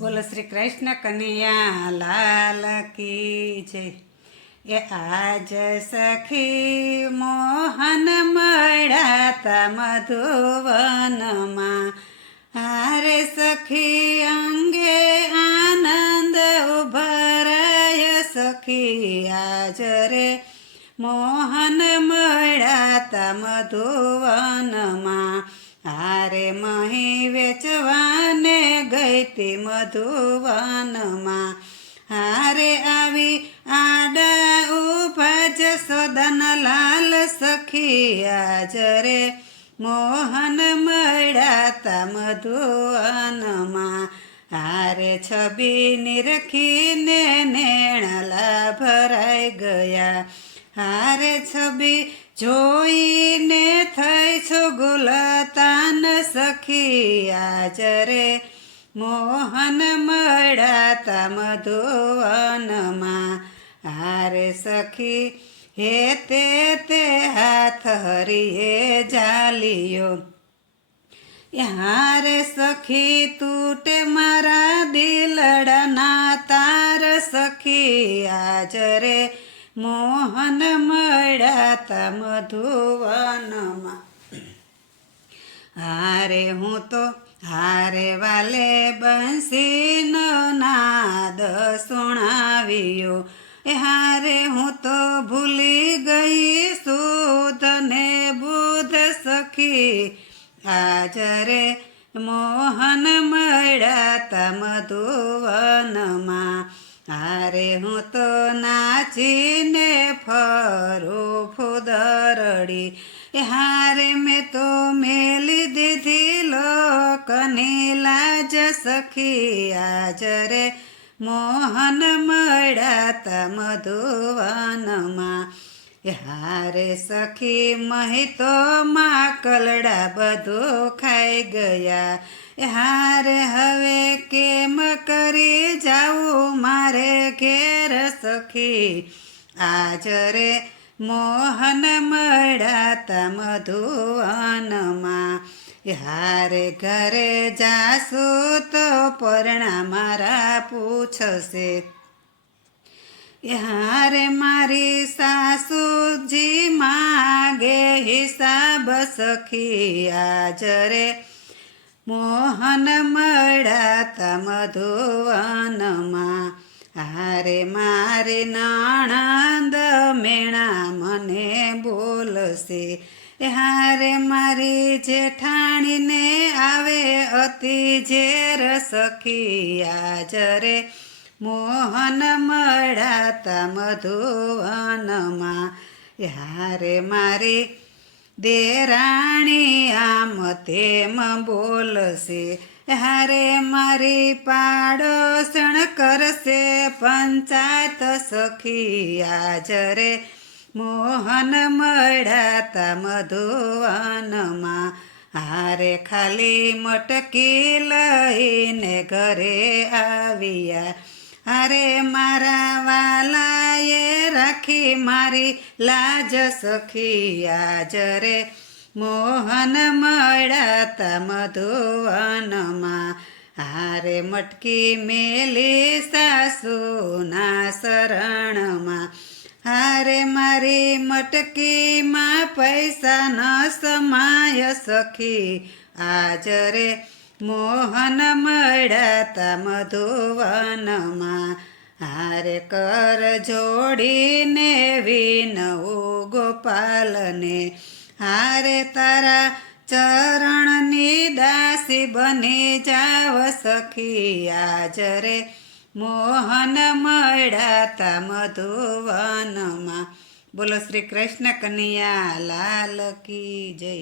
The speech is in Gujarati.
બોલો શ્રી કૃષ્ણ કનૈયા લાલ કી જય. એ આજ સખી મોહન મળ્યા તા મધુવનમાં, હારે સખી અંગે આનંદ ઉભરાય સખી આજ રે મોહન મળ્યા તા મધુવનમાં, હારે મહી વેચવાને ગઈ તી મધુવનમાં, હારે આવી આડા ઉભા જશોદન લાલ સખી આજ રે મોહન મળ્યા તા મધુવનમાં, હારે છબી નિરખીને નેણલા ભરાઈ ગયા, હારે છબી જોઈને થઈ છો ગુલતાન સખી આજ રે મોહન મળ્યા તા મધુવનમાં, હારે સખી હે તે હાથ હરીએ જાલિયો, હારે સખી તૂટે મારા દિલડાના તાર સખી આજ રે મોહન મળ્યા તા મધુવનમાં, હારે હું તો હારે વાલે બંસીનો નાદ સુણાવ્યો, હારે હું તો ભૂલી ગઈ સુધ ને બુધ સખી આજ રે મોહન મળ્યા તા મધુવનમાં, હારે હું તો નાચીને ફરું ફુદરડી, હારે મેં તો મેલી દીધી લોકની લાજ સખી આજ રે મોહન મળ્યા તા મધુવનમાં, હારે સખી મહી તો માકલડા બધું ખાઈ ગયા, હારે હવે કેમ કરી જાવું મારે ઘેર સખી આજ રે મોહન મળ્યા તા મધુવનમાં, હારે ઘરે જાસુ તો પરણા મારા પૂછશે, હારે મારી સાસુજી માગે હિસાબ સખી આજ રે મોહન મળ્યા તા મધુવનમાં, હારે મારી નણંદ મેણા મને બોલશે, હારે મારી જેઠાણીને આવે અતિ ઝેર સખી આજ રે મોહન મળ્યા તા મધુવનમાં, હારે મારી દેરાણી આમ તેમ બોલશે, હારે મારી પાડોશણ કરશે પંચાયત સખી આજ રે મોહન મળ્યા તા મધુવનમાં, હારે ખાલી મટકી લઈને ઘરે આવ્યા, હારે મારા વાલાએ રાખી મારી લાજ સખી આજ રે મોહન મળ્યા તા મધુવનમાં, હારે મટકી મેલી સાસુના શરણમાં, હારે મારી મટકીમાં પૈસા ન સમાય સખી આજ રે મોહન મળ્યા તા મધુવનમાં, હારે કર જોડીને વિનવું ગોપાલને, હારે તારા ચરણની દાસી બની જાવ સખી આજ રે મોહન મળ્યા તા મધુવનમાં. બોલો શ્રી કૃષ્ણ કનૈયા લાલ કી જય.